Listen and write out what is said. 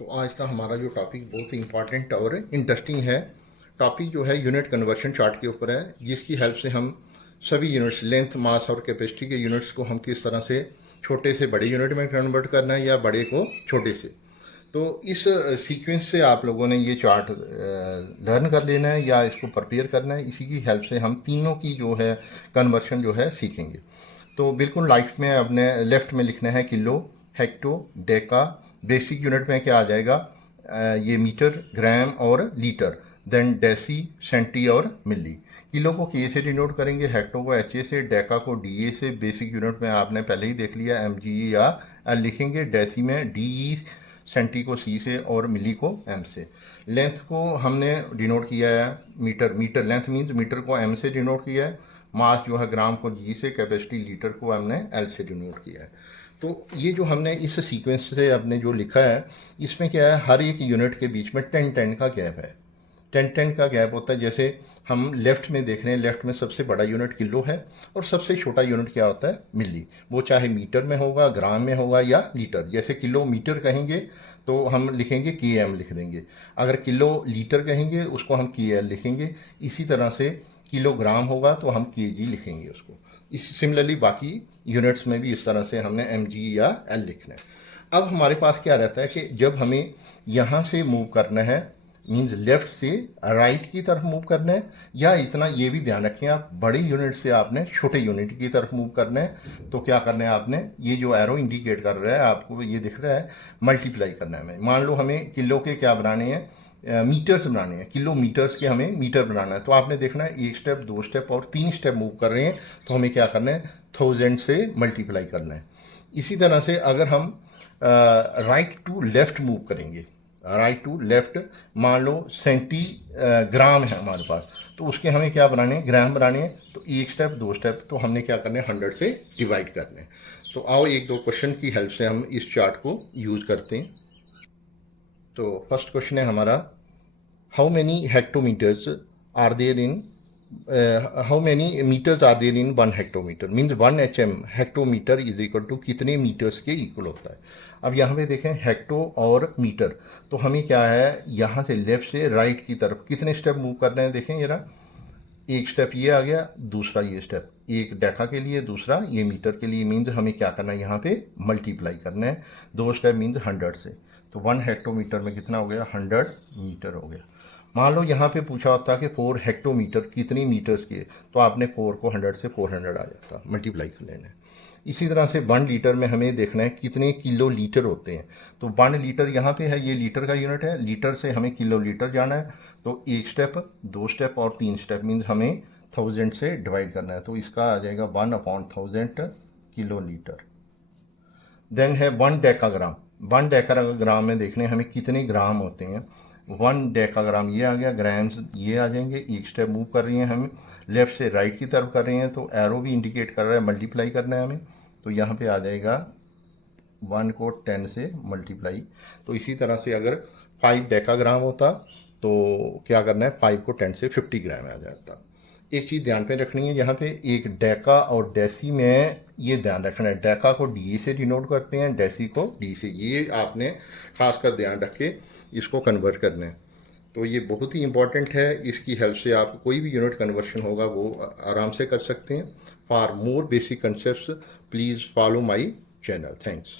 तो आज का हमारा जो टॉपिक बहुत ही इम्पॉर्टेंट और इंटरेस्टिंग है। टॉपिक जो है यूनिट कन्वर्शन चार्ट के ऊपर है, जिसकी हेल्प से हम सभी यूनिट्स, लेंथ, मास और कैपेसिटी के यूनिट्स को हम किस तरह से छोटे से बड़े यूनिट में कन्वर्ट करना है या बड़े को छोटे से। तो इस सीक्वेंस से आप लोगों ने ये चार्ट लर्न कर लेना है या इसको प्रिपेयर करना है। इसी की हेल्प से हम तीनों की जो है कन्वर्शन जो है सीखेंगे। तो बिल्कुल लाइफ में अपने लेफ्ट में लिखना है kilo, hecto, Deka. Basic unit में क्या आ जाएगा, ये मीटर, ग्राम और लीटर। देन डेसी, सेंटी और मिली। किलो को के से डिनोट करेंगे, हेक्टो को एच ए से, डेका को डी ए से। बेसिक यूनिट में आपने पहले ही देख लिया, एम जी या एल लिखेंगे। डेसी में डी ई, सेंटी को सी से और मिली को एम से। लेंथ को हमने डिनोट किया है metre, metre length means metre को एम से डिनोट किया है। मास जो है ग्राम को जी से, कैपेसिटी लीटर को हमने एल से डिनोट किया है। तो ये जो हमने इस सीक्वेंस से आपने जो लिखा है, इसमें क्या है, हर एक यूनिट के बीच में 10-10 का गैप है। 10-10 का गैप होता है। जैसे हम लेफ्ट में देख रहे हैं, लेफ्ट में सबसे बड़ा यूनिट किलो है और सबसे छोटा यूनिट क्या होता है, मिली। वो चाहे मीटर में होगा, ग्राम में होगा या लीटर। जैसे किलोमीटर कहेंगे तो हम लिखेंगे के एम लिख देंगे। अगर किलो लीटर कहेंगे उसको हम के एल लिखेंगे। इसी तरह से किलोग्राम होगा तो हम के जी लिखेंगे उसको। इस सिमिलरली बाकी यूनिट्स में भी इस तरह से हमने एम जी या एल लिखना है। अब हमारे पास क्या रहता है कि जब हमें यहाँ से मूव करना है, मीन्स लेफ्ट से राइट की तरफ मूव करना है, या इतना ये भी ध्यान रखें आप, बड़े यूनिट से आपने छोटे यूनिट की तरफ मूव करना है। तो क्या करना है आपने, ये जो एरो इंडिकेट कर रहा है आपको, ये दिख रहा है, मल्टीप्लाई करना है हमें। मान लो हमें किलो के क्या बनाने हैं, मीटर्स बनाने हैं, किलोमीटर्स के हमें मीटर बनाना है। तो आपने देखना है एक स्टेप, दो स्टेप और तीन स्टेप मूव कर रहे हैं, तो हमें क्या करना है, 1000 से मल्टीप्लाई करना है। इसी तरह से अगर हम राइट टू लेफ्ट मूव करेंगे, राइट टू लेफ्ट, मान लो सेंटी ग्राम है हमारे पास, तो उसके हमें क्या बनाने हैं, ग्राम बनाने हैं। तो एक स्टेप, दो स्टेप, तो हमने क्या करना है, 100 से डिवाइड करने हैं। तो आओ एक दो क्वेश्चन की हेल्प से हम इस चार्ट को यूज़ करते हैं। तो फर्स्ट क्वेश्चन है हमारा, how many hectometres are there in, how many metres are there in 1 hectometre, means 1 H M hectometre is equal to कितने मीटर्स के इक्वल होता है। अब यहाँ पे देखें हेक्टो और मीटर, तो हमें क्या है, यहाँ से लेफ्ट से राइट की तरफ कितने स्टेप मूव कर रहे हैं, देखें जरा। एक स्टेप ये आ गया, दूसरा ये स्टेप, एक डेका के लिए, दूसरा ये मीटर के लिए। मीन्स हमें क्या करना है, यहाँ पे मल्टीप्लाई करना है। दो स्टेप मीन्स 100 से, तो 1 हेक्टोमीटर में कितना हो गया, 100 मीटर हो गया। मान लो यहाँ पे पूछा होता कि 4 हेक्टोमीटर कितनी मीटर्स के, तो आपने 4 को 100 से 400 आ जाता, मल्टीप्लाई कर लेना है। इसी तरह से 1 लीटर में हमें देखना है कितने किलो लीटर होते हैं। तो 1 लीटर यहाँ पे है, ये लीटर का यूनिट है, लीटर से हमें किलो लीटर जाना है। तो एक स्टेप, दो स्टेप और तीन स्टेप, मीन्स हमें 1000 से डिवाइड करना है। तो इसका आ जाएगा 1/1000 किलो लीटर। देन है 1 डेकाग्राम। 1 डेकाग्राम में देखने हमें कितने ग्राम होते हैं। 1 डेकाग्राम ये आ गया, ग्राम्स ये आ जाएंगे। एक स्टेप मूव कर रही हैं हम, लेफ्ट से राइट की तरफ कर रहे हैं, तो एरो भी इंडिकेट कर रहा है मल्टीप्लाई करना है हमें। तो यहाँ पे आ जाएगा 1 को 10 से मल्टीप्लाई। तो इसी तरह से अगर 5 डेकाग्राम होता तो क्या करना है, 5 को 10 से 50 ग्राम आ जाता। एक चीज़ ध्यान पे रखनी है, यहाँ पे एक डेका और डेसी में ये ध्यान रखना है, डेका को डी से डिनोट करते हैं, डेसी को डी से। ये आपने खासकर ध्यान रख के इसको कन्वर्ट करना है। तो ये बहुत ही इंपॉर्टेंट है, इसकी हेल्प से आप कोई भी यूनिट कन्वर्शन होगा वो आराम से कर सकते हैं। For more basic concept please follow my channel. Thanks.